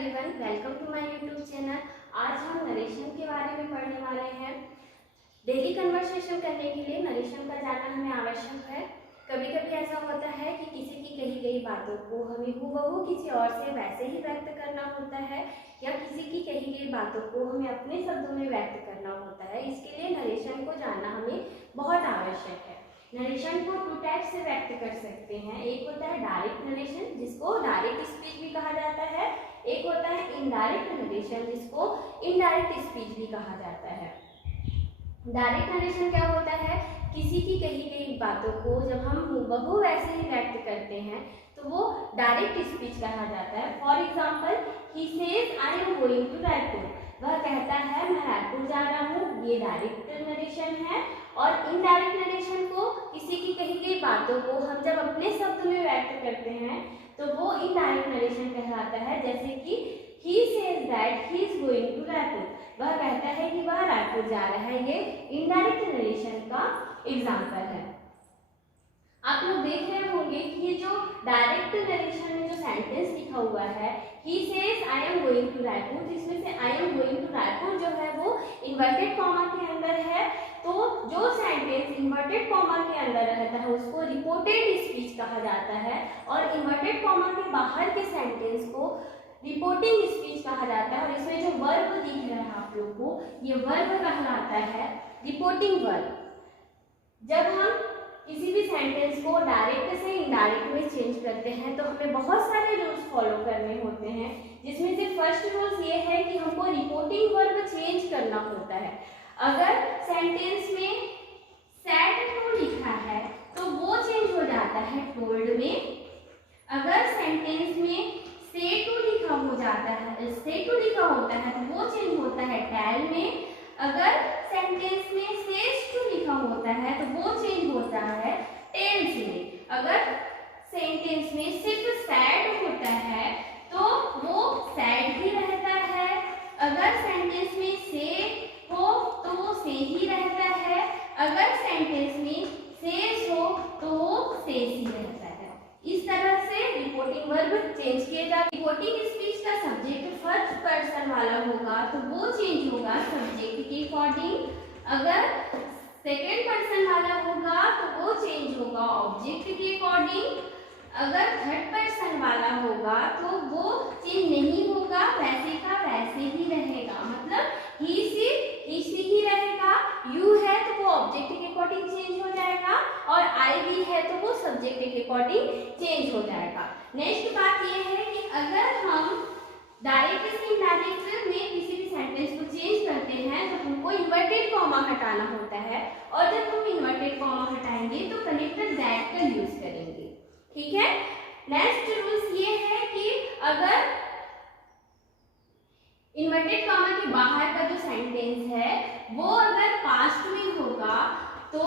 Everyone, welcome to my YouTube channel. आज हम narration के बारे में पढ़ने वाले हैं। डेली कन्वर्सेशन करने के लिए नरेशन का जानना हमें आवश्यक है। कभी कभी ऐसा होता है कि किसी की कही गई बातों को हमें हूबहू किसी और से वैसे ही व्यक्त करना होता है, या किसी की कही गई बातों को हमें अपने शब्दों में व्यक्त करना होता है। इसके लिए नरेशन को जानना हमें बहुत आवश्यक है। नरेशन को टू टाइप से व्यक्त कर सकते हैं। एक होता है डायरेक्ट नरेशन, जिसको डायरेक्ट स्पीच भी कहा जाता है। एक होता है इनडायरेक्ट नरेशन, जिसको इनडायरेक्ट स्पीच भी कहा जाता है। डायरेक्ट नरेशन क्या होता है? किसी की कही गई बातों को जब हम हूबहू वैसे ही व्यक्त करते हैं तो वो डायरेक्ट स्पीच कहा जाता है। For example, he says I am going to Raipur. वह कहता है मैं रायपुर जा रहा हूँ। ये डायरेक्ट नरेशन है। और इनडायरेक्ट नरेशन को किसी की कही गई बातों को हम जब अपने शब्द में व्यक्त करते हैं तो वो इनडायरेक्ट नरेशन कहलाता है। जैसे कि he says that he is going to Raipur. वह कहता है कि वह रायपुर जा रहा है। ये इनडायरेक्ट नरेशन का एग्जाम्पल है। आप लोग देख रहे होंगे कि ये जो डायरेक्ट नरेशन में जो सेंटेंस लिखा हुआ है he says I am going to Raipur, जिसमें से I am going to Raipur जो है वो इन्वर्टेड कॉमा के अंदर है। तो जो सेंटेंस इन्वर्टेड कॉमा के अंदर रहता है उसको रिपोर्टेड स्पीच कहा जाता है, और इन्वर्टेड कॉमा के बाहर के सेंटेंस को रिपोर्टिंग स्पीच कहा जाता है। और इसमें जो वर्ब दिख रहा है आप लोग को, ये वर्ब कहलाता है रिपोर्टिंग वर्ब। जब हम किसी भी सेंटेंस को डायरेक्ट से इनडायरेक्ट में चेंज करते हैं तो हमें बहुत सारे रूल्स फॉलो करने होते हैं, जिसमें से फर्स्ट रूल्स ये है कि हमको रिपोर्टिंग वर्ब चेंज करना होता है। अगर सेंटेंस में सैड टू लिखा है तो वो चेंज हो जाता है टोल्ड में। अगर सेंटेंस में से टू लिखा हो जाता है, से टू लिखा होता है तो वो चेंज होता है टेल में। अगर सेंटेंस में सेज टू लिखा होता है तो वो चेंज होता है टेल्स में। अगर सेंटेंस में सिर्फ सैड होता है तो वो सैड ही रहता है। अगर सेंटेंस में से हो तो वो से ही रहता है। अगर सेंटेंस में सेज हो तो वो सेज ही रहता है। इस तरह से रिपोर्टिंग वर्ब चेंज किए जाते हैं। रिपोर्टिंग स्पीच का सब्जेक्ट फर्स्ट पर्सन वाला होगा तो वो चेंज होगा सब्जेक्ट के अकॉर्डिंग। अगर सेकंड पर्सन वाला होगा तो वो चेंज होगा ऑब्जेक्ट के अकॉर्डिंग। अगर थर्ड पर्सन वाला होगा तो वो चेंज नहीं होगा, वैसे का वैसे ही रहेगा। मतलब ही ही रहेगा। यू है तो वो ऑब्जेक्ट के अकॉर्डिंग चेंज हो जाएगा, और आई भी है तो वो सब्जेक्ट के अकॉर्डिंग चेंज हो जाएगा। नेक्स्ट बात ये है कि अगर हम डायरेक्ट से इनडायरेक्ट में किसी भी सेंटेंस को चेंज करते हैं तो हमको इन्वर्टेड कॉमा हटाना होता है, और जब हम इन्वर्टेड कॉमा हटाएंगे तो कनेक्टर दैट का यूज करेंगे। ठीक है। नेक्स्ट रूल्स ये है कि अगर इन्वर्टेड कॉमा के बाहर का जो सेंटेंस है वो अगर पास्ट में होगा तो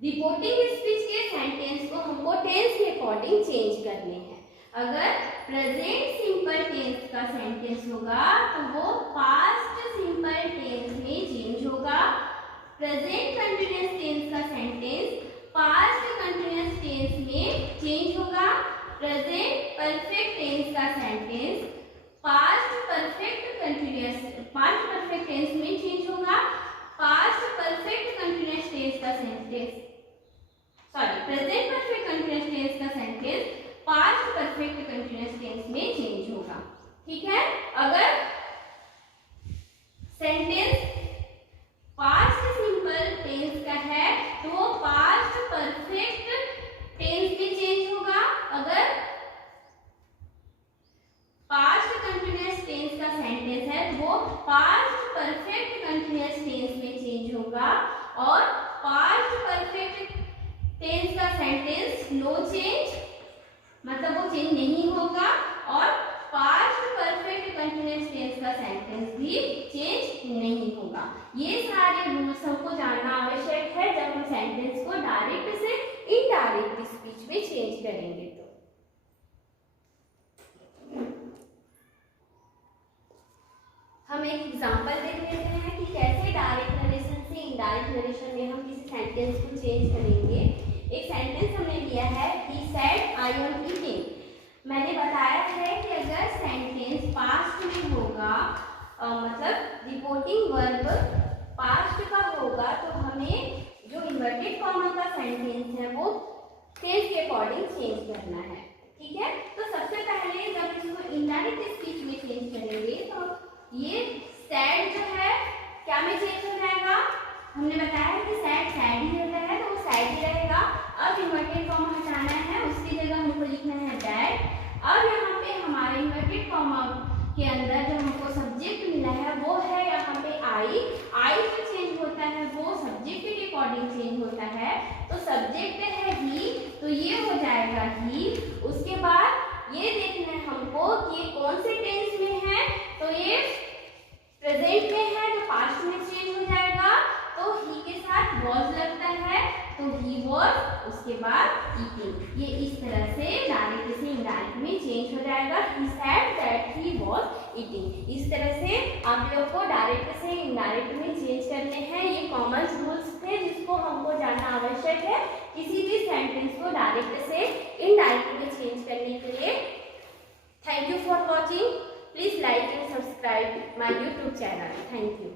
रिपोर्टिंग स्पीच के सेंटेंस को हमको टेंस के अकॉर्डिंग चेंज करने हैं। अगर प्रेजेंट सिंपल टेंस का सेंटेंस होगा तो वो पास्ट सिंपल टेंस में चेंज होगा। प्रेजेंट कंटीन्यूअस टेंस का सेंटेंस पास्ट कंटीन्यूअस टेंस में चेंज होगा। प्रेजेंट परफेक्ट टेंस का सेंटेंस पास्ट परफेक्ट टेंस में चेंज होगा। पास्ट परफेक्ट कंटीन्यूअस टेंस का sentence present perfect continuous tense का sentence past perfect continuous tense में चेंज होगा। ठीक है। अगर सेंटेंस पास्ट सिंपल टेंस का है तो वो पास्ट परफेक्ट टेंस में चेंज होगा। अगर पास्ट कंटीन्यूअस टेंस का सेंटेंस है तो वो पास्ट परफेक्ट कंटीन्यूअस टेंस में चेंज होगा। और पास्ट परफेक्ट टेंस का सेंटेंस नो चेंज, मतलब वो चेंज नहीं होगा। और पास्ट परफेक्ट कंटीन्यूअस टेंस का सेंटेंस भी चेंज नहीं होगा। ये सारे रूल्स हमको जानना आवश्यक है जब हम सेंटेंस को डायरेक्ट से इनडायरेक्ट स्पीच में चेंज करेंगे। तो हम एक एग्जांपल देख लेते हैं कि कैसे डायरेक्ट नरेशन से इनडायरेक्ट नरेशन में हम किसी सेंटेंस को चेंज करेंगे। एक सेंटेंस हमने लिया है he said I am eating। मैंने बताया है कि अगर मतलब रिपोर्टिंग वर्ब पास्ट का होगा तो हमें जो इन्वर्टेड कॉमा का सेंटेंस है वो टेंस के अकॉर्डिंग चेंज करना है। ठीक है, तो सबसे पहले जब इसको इनडायरेक्ट स्पीच में चेंज करेंगे तो ये सैड जो है क्या में चेंज हो जाएगा, हमने बताया कि सैड सैड ही रहता है तो वो सैड ही रहेगा। अब इन्वर्टेड कॉमा हटाना है, उसकी जगह हमको लिखना है दैट। अब यहाँ पे हमारे इन्वर्टेड कॉमा के अंदर जो हमको सब्जेक्ट मिला है वो है यहाँ पे आई। आई जो चेंज होता है वो सब्जेक्ट के अकॉर्डिंग चेंज होता है, तो सब्जेक्ट है ही तो ये हो जाएगा ही। उसके बाद ये देखना है हमको कि ये कौन से टेंस में है, तो ये प्रेजेंट में है तो पास्ट में चेंज हो जाएगा, तो ही के साथ वॉज लगता है तो ही वॉज, उसके बाद ईटिंग। ये इस तरह से डायरेक्ट से इनडायरेक्ट में चेंज हो जाएगा। He said that he was eating. इस तरह से आप लोग को डायरेक्ट से इनडायरेक्ट में चेंज करने हैं। ये कॉमन रूल्स थे जिसको हमको जानना आवश्यक है किसी भी सेंटेंस को डायरेक्ट से इनडायरेक्ट में चेंज करने के लिए। Thank you for watching. Please like and subscribe my YouTube channel. Thank you.